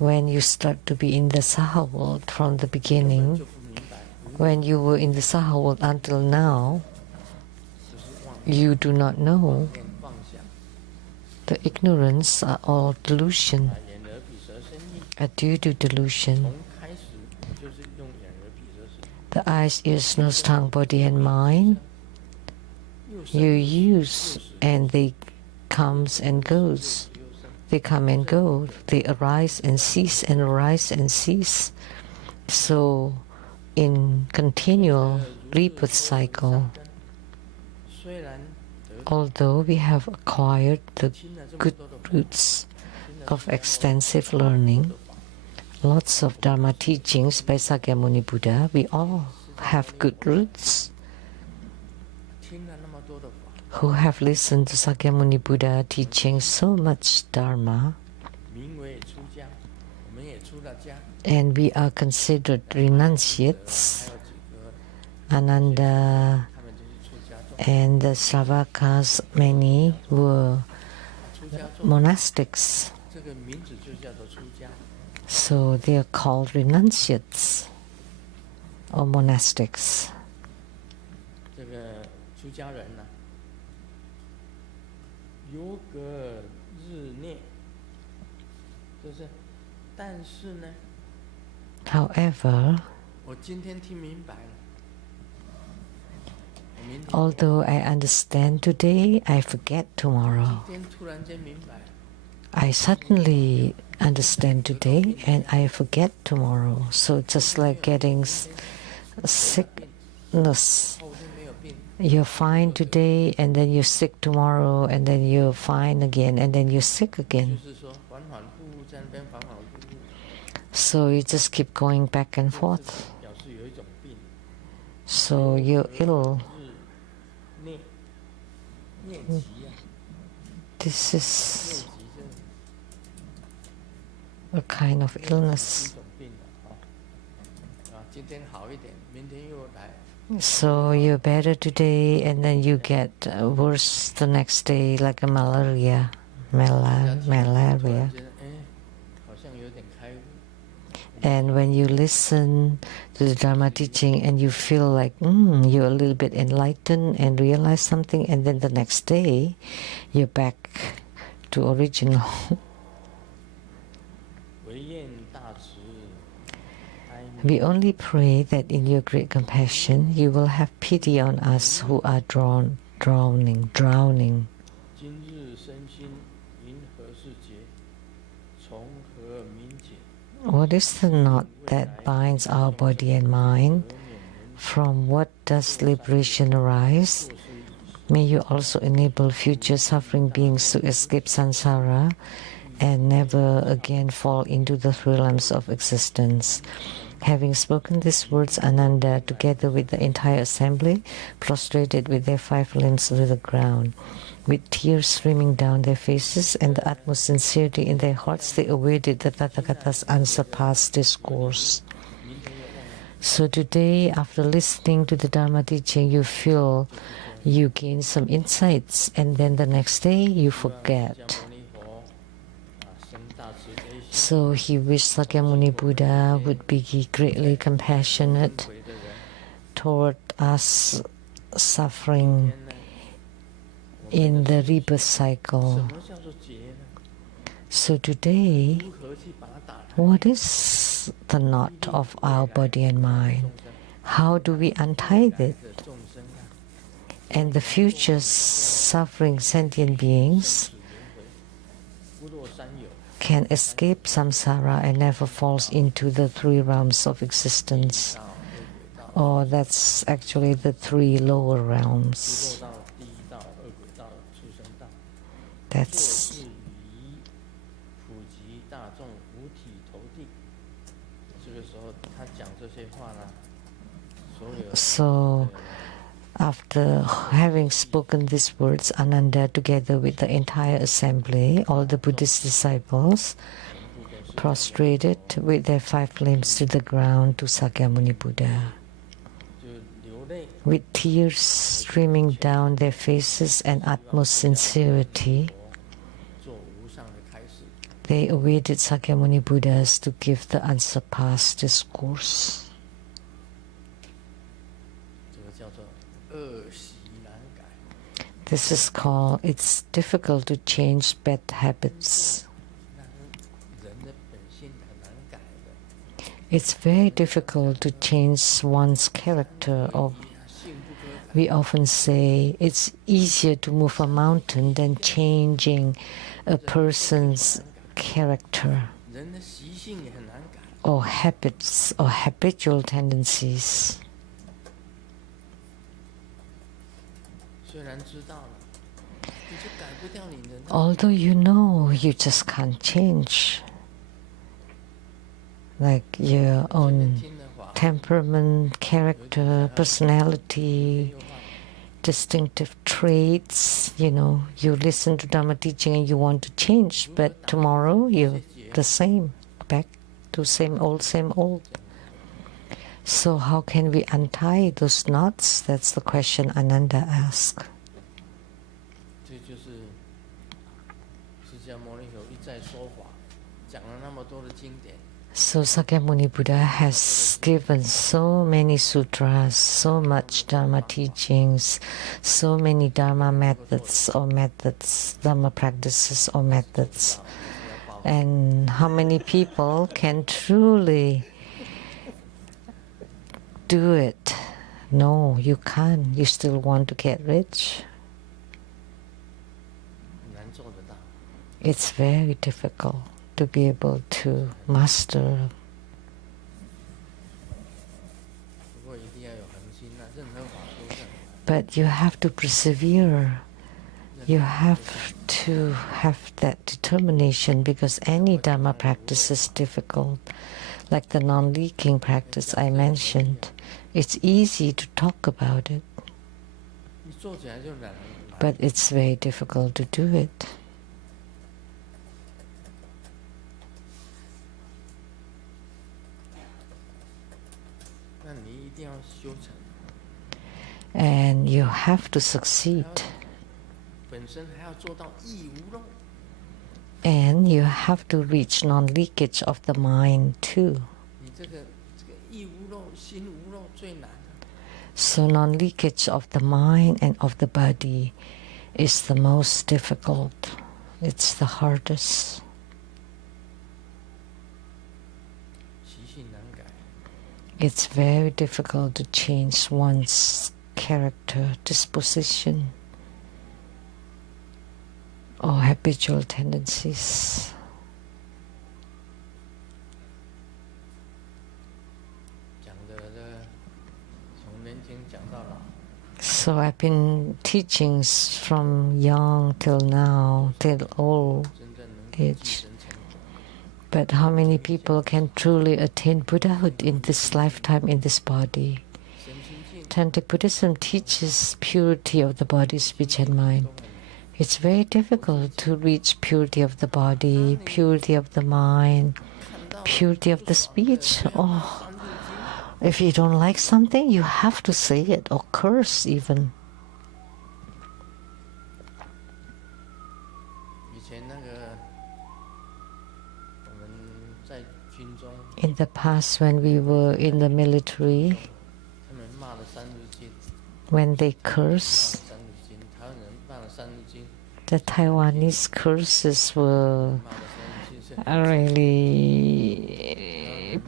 When you start to be in the Saha world from the beginning, when you were in the Saha world until now, you do not know. The ignorance are all delusion, are due to delusion. The eyes, ears, nose, tongue, body, and mind you use, and they comes and goes. They come and go. They arise and cease and arise and cease. So, in continual rebirth cycle, although we have acquired the good roots of extensive learning, lots of Dharma teachings by Sakyamuni Buddha, we all have good roots. Who have listened to Sakyamuni Buddha teaching so much Dharma, and we are considered renunciates. Ananda and the Sravakas, many were monastics. So they are called renunciates or monastics. However, although I understand today, I forget tomorrow. I suddenly understand today and I forget tomorrow. So just like getting sickness. You're fine today and then you're sick tomorrow and then you're fine again and then you're sick again. So you just keep going back and forth. So you're ill. This is a kind of illness. So you're better today and then you get worse the next day, like a malaria. And when you listen to the Dharma teaching and you feel like you're a little bit enlightened and realize something, and then the next day you're back to original. We only pray that in your great compassion you will have pity on us who are drowning. What is the knot that binds our body and mind? From what does liberation arise? May you also enable future suffering beings to escape samsara and never again fall into the realms of existence. Having spoken these words, Ananda, together with the entire assembly, prostrated with their 5 limbs to the ground. With tears streaming down their faces and the utmost sincerity in their hearts, they awaited the Tathagata's unsurpassed discourse. So today, after listening to the Dharma teaching, you feel you gain some insights, and then the next day you forget. So he wished Sakyamuni Buddha would be greatly compassionate toward us suffering in the rebirth cycle. So today, what is the knot of our body and mind? How do we untie it? And the future suffering sentient beings can escape samsara and never falls into the 3 realms of existence. Or that's actually the 3 lower realms. That's So after having spoken these words, Ananda, together with the entire assembly, all the Buddhist disciples, prostrated with their 5 limbs to the ground to Sakyamuni Buddha. With tears streaming down their faces and utmost sincerity, they awaited Sakyamuni Buddhas to give the unsurpassed discourse. This is called, it's difficult to change bad habits. It's very difficult to change one's character. Or we often say it's easier to move a mountain than changing a person's character or habits or habitual tendencies. Although you know, you just can't change, like your own temperament, character, personality, distinctive traits. You know, you listen to Dharma teaching and you want to change, but tomorrow you're the same, back to same old, same old. So how can we untie those knots? That's the question Ananda asked. So Sakyamuni Buddha has given so many sutras, so much Dharma teachings, so many Dharma methods, Dharma practices or methods. And how many people can truly do it? No, you can't. You still want to get rich. It's very difficult to be able to master. But you have to persevere. You have to have that determination, because any Dharma practice is difficult. Like the non-leaking practice I mentioned, it's easy to talk about it, but it's very difficult to do it. And you have to succeed. And you have to reach non-leakage of the mind too. So non-leakage of the mind and of the body is the most difficult. It's the hardest. It's very difficult to change one's character, disposition, or habitual tendencies. So I've been teaching from young till now, till old age. But how many people can truly attain Buddhahood in this lifetime, in this body? Tantric Buddhism teaches purity of the body, speech, and mind. It's very difficult to reach purity of the body, purity of the mind, purity of the speech. Oh, if you don't like something, you have to say it, or curse even. In the past, when we were in the military, when they curse, the Taiwanese curses were really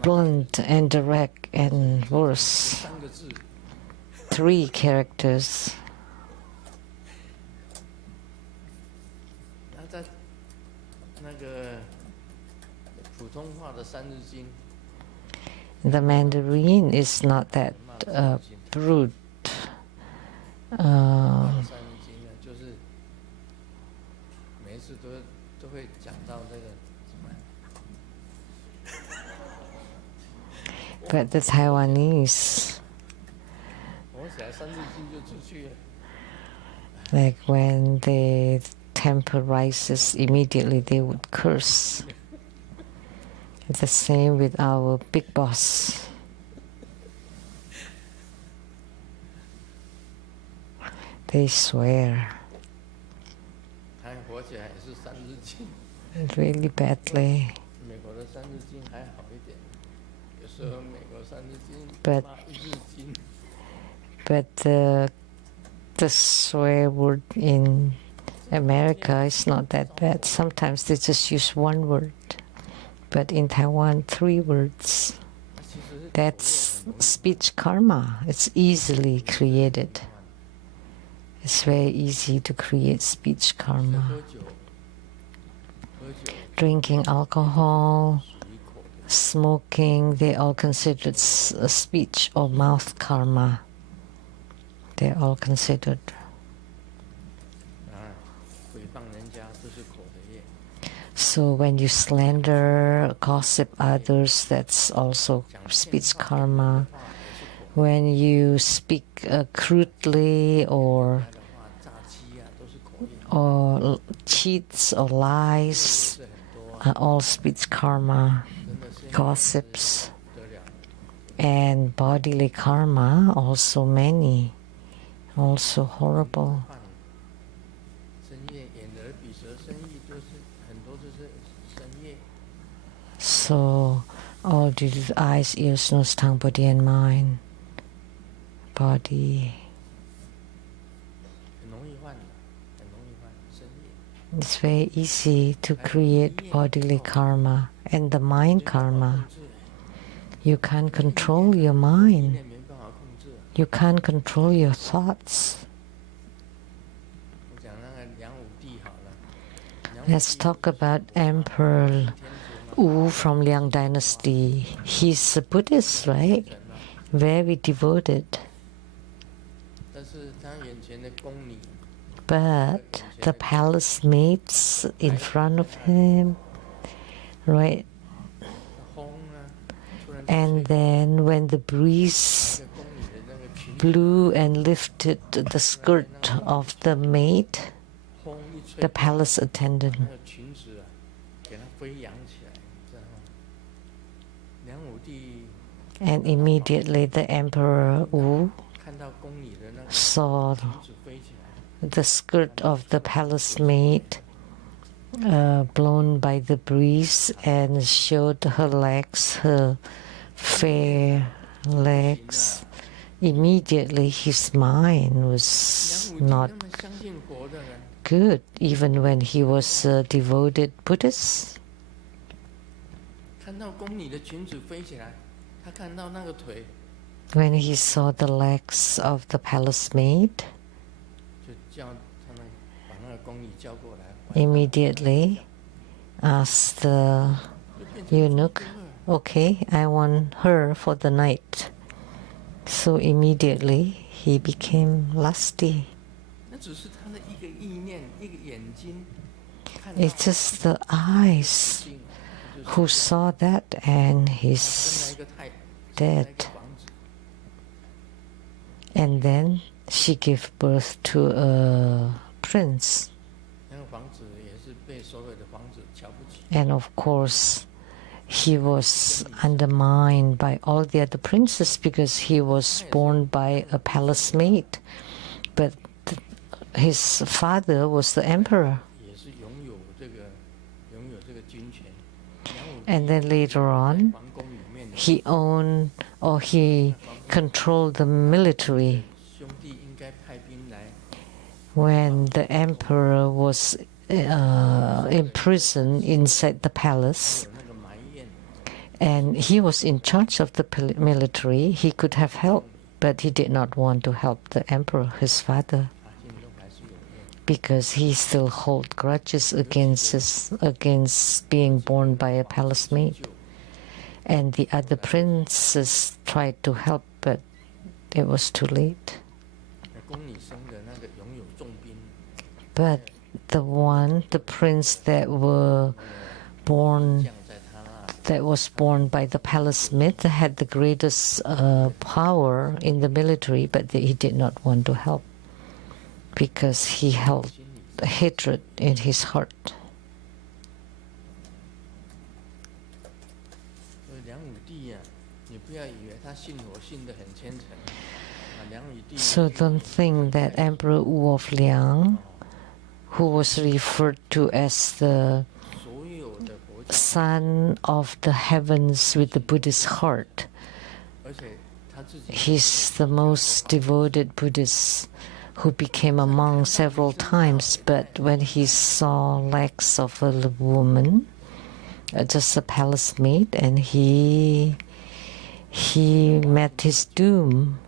blunt and direct and worse. 3 characters. The Mandarin is not that brute. But the Taiwanese 起来，三字经就出去了。 Like when the temper rises, immediately they would curse. It's the same with our big boss. They swear 他活起来也是三字经， really badly. 美国的三字经还好一点，有时候美国三字经 But 骂一字经， but the swear word in America is not that bad. Sometimes they just use one word, but in Taiwan, 3 words. 其实 That's speech karma. It's easily created. It's very easy to create speech 喝 karma. 酒，喝酒 Drinking alcohol, 属于口的， smoking, they all considered speech or mouth karma. They're all considered. 啊，诽谤人家都是口的业， So when you slander, gossip others, that's also speech karma. 话也是口 When you speak crudely 来的话，诈欺啊都是口业， or cheats or lies 是很多啊， are all speech karma, 真的是 gossips. 不得了。 And bodily karma, also many, also horrible. 看深夜眼耳鼻舌身意都是很多都是深夜， So all due to the eyes, ears, nose, tongue, body and mind. Body. 很容易犯的，很容易犯深夜。 It's very easy to create bodily karma and the mind karma. You can't control your 意 mind. 念没办法控制。 You can't control your thoughts. 我讲那个梁武帝好了， Let's talk about Emperor Wu from Liang Dynasty. He's a Buddhist, right? Very devoted. 但是他眼前的宫女 But the palace mates in front of him, right? 风啊，突然 And then when the breeze 这个宫女的那个裙 blew and lifted the skirt of the maid, 风一吹 the，palace attendant 那个裙子啊，给它飞扬起来，知道吗？梁武帝 and immediately the Emperor Wu 看到宫女的那个 saw 裙子飞起来， the skirt of the palace maid blown by the breeze and showed her legs, her fair legs. Immediately his mind 梁 was 武帝 not 那么相信佛的人， good, even when he was a devoted Buddhist. 看到宫女的裙子飞起来，他看到那个腿， When he saw the legs of the palace maid, 就叫他们把那个宫女叫过来， immediately asked the 就变成 eunuch, okay, I want her for the night. So immediately he became lusty. 那只是他的一个意念，一个眼睛看到 It's just the eyes 镜， who saw that and 生了 he's 一个太， dead. 生了一个房子， And then she gave birth to a prince. 那个房子也是被所有的房子瞧不起。 And of course, he was undermined by all the other princes because he was born by a palace maid. But his father was the emperor. 也是拥有这个军权。 And then later on, 皇宫里面的 he owned or he controlled the military. 兄弟应该派兵来， When the emperor was imprisoned inside the palace, 有那个埋怨， and he was in charge of the military, he could have helped, but he did not want to help the emperor, his father, 他心中还是有怨。 because he still held grudges against being born by a palace maid. 就 And the other princes tried to help, but it was too late. 那宫女生的那个拥有重兵， But the prince that were born 降在他那， that was born by the palace myth had the greatest power in the military, but he did not want to help because he held hatred in his heart. So don't think that Emperor Wu of Liang, who was referred to as the son of the heavens with the Buddhist heart, he's the most devoted Buddhist who became a monk several times, but when he saw legs of a woman, just a palace maid, and he met his doom.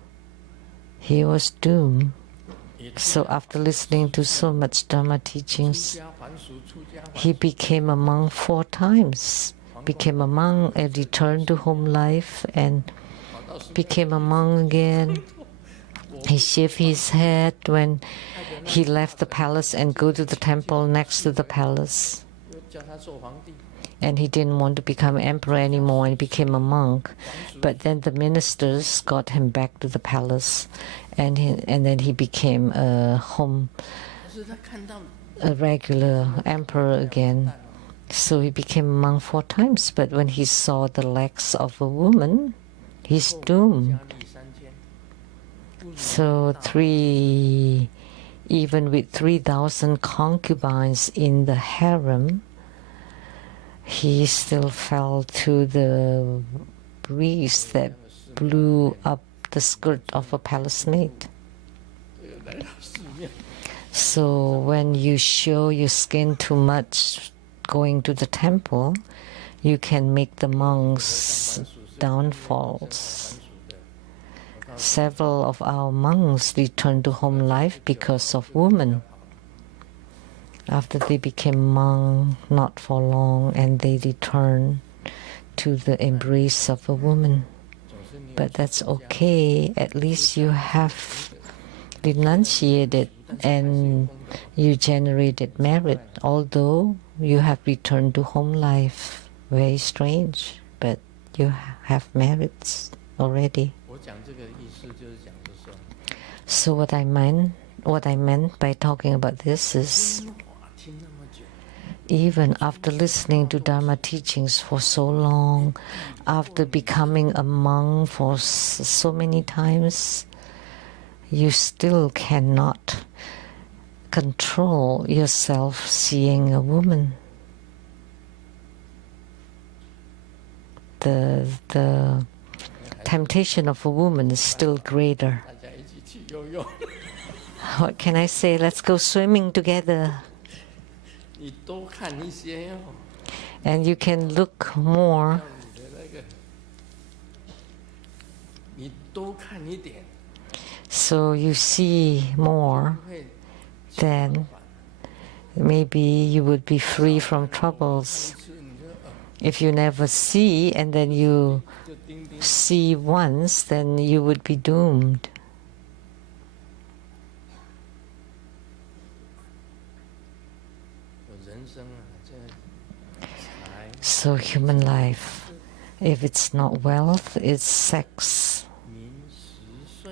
He was doomed. So after listening to so much Dharma teachings, he became a monk 4 times. Became a monk and returned to home life and became a monk again. He shaved his head when he left the palace and go to the temple next to the palace. And he didn't want to become emperor anymore and became a monk. But then the ministers got him back to the palace, and then he became a regular emperor again. So he became a monk 4 times. But when he saw the legs of a woman, he's doomed. So even with 3,000 concubines in the harem, he still fell to the breeze that blew up the skirt of a palace maid. So when you show your skin too much going to the temple, you can make the monks' downfalls. Several of our monks returned to home life because of women. After they became monk, not for long, and they returned to the embrace of a woman. But that's okay. At least you have renunciated and you generated merit, although you have returned to home life. Very strange, but you have merits already. So what I meant by talking about this is, even after listening to Dharma teachings for so long, after becoming a monk for so many times, you still cannot control yourself seeing a woman. The temptation of a woman is still greater. What can I say? Let's go swimming together. And you can look more. So you see more, then maybe you would be free from troubles. If you never see and then you see once, then you would be doomed. So human life, if it's not wealth, it's sex,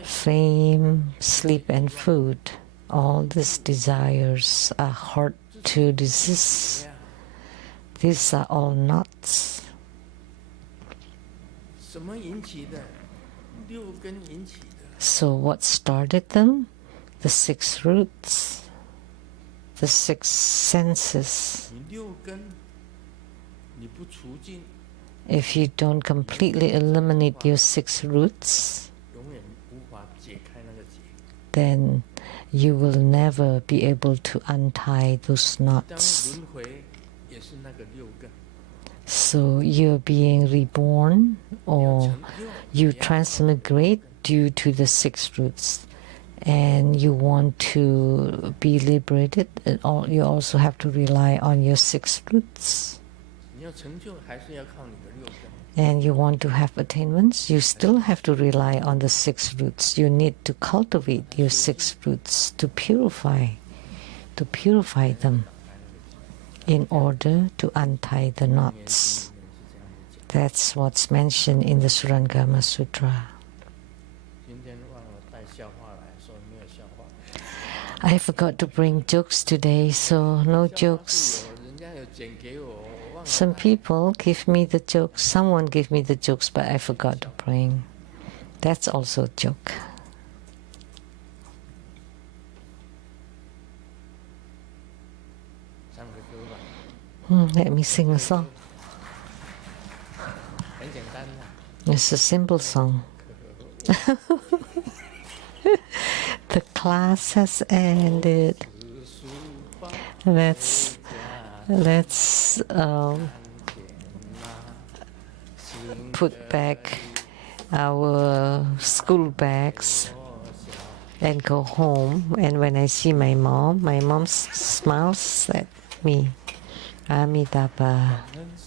fame, sleep and food. All these desires are hard to resist. These are all nuts. So what started them? The 6 roots, the 6 senses. If you don't completely eliminate your 6 roots, then you will never be able to untie those knots. So you're being reborn or you transmigrate due to the 6 roots, and you want to be liberated, you also have to rely on your 6 roots. And you want to have attainments, you still have to rely on the 6 roots. You need to cultivate your 6 roots to purify them in order to untie the knots. That's what's mentioned in the Surangama Sutra. 今天忘了带笑话来，所以没有笑话。 I forgot to bring jokes today, so no jokes. 人家有剪给我，我忘了。 Some people give me the jokes. Someone gave me the jokes, but I forgot to bring. That's also a joke. 唱个歌吧， Let me sing a song. 很简单的。 It's a simple song. The class has ended. Let's put back our school bags and go home. And when I see my mom smiles at me. Amitabha. 感恩是